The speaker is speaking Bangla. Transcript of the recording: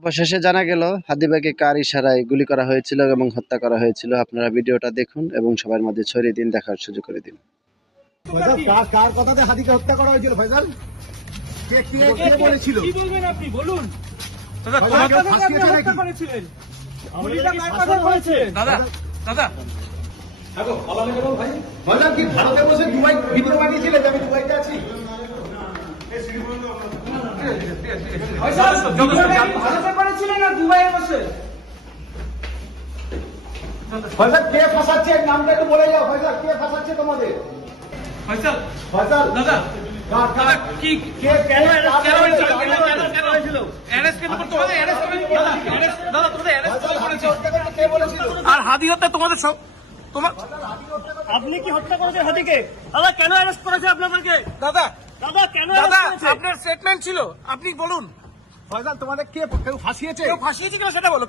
অবশেষে জানা গেল হাদিবাকে কার ইশারায় গুলি করা হয়েছিল এবং হত্যা করা হয়েছিল। আপনারা ভিডিওটা দেখুন এবং সবার মধ্যে ছড়িয়ে দিন, দেখার সুযোগ করে দিন। কার কথাতে হাদিকে হত্যা করা হয়েছিল ফয়সাল? কে বলেছিল? কি বলবেন আপনি বলুন। দাদা হত্যা করেছিলেন। গুলিটা কার কথায় হয়েছে? দাদা দাদা ফয়সাল কি ভারতে বসে দুবাই ভিডিও বানিয়েছিলেন যে আমি দুবাইতে আছি? ভারতে করেছিলেন না দুবাইয়ে বসে? ফয়সাল কে ফাঁসাচ্ছে নামটা একটু বলে যাও। ফয়সাল কে ফাঁসাচ্ছে তোমাদের? ফয়সাল ফয়সাল দাদা দাদা কি কে কেন অ্যারেস্ট কেন করতে হবে? অ্যারেস্ট করেন দাদা, তোমাদের অ্যারেস্ট করেছে। কে বলেছিল? আর হাদি হত্যা তোমাদের সব তোমার আপনি কি হত্যা করেছেন হাদিকে? দাদা কেন অ্যারেস্ট করেছে আপনাদেরকে? দাদা দাদা কেন দাদা অ্যারেস্ট করেছে? আপনার স্টেটমেন্ট ছিল, আপনি বলুন। ফয়সাল তোমাদের কে কেউ ফাঁসিয়েছে? কেউ ফাঁসিয়েছে কিনা সেটা বলো।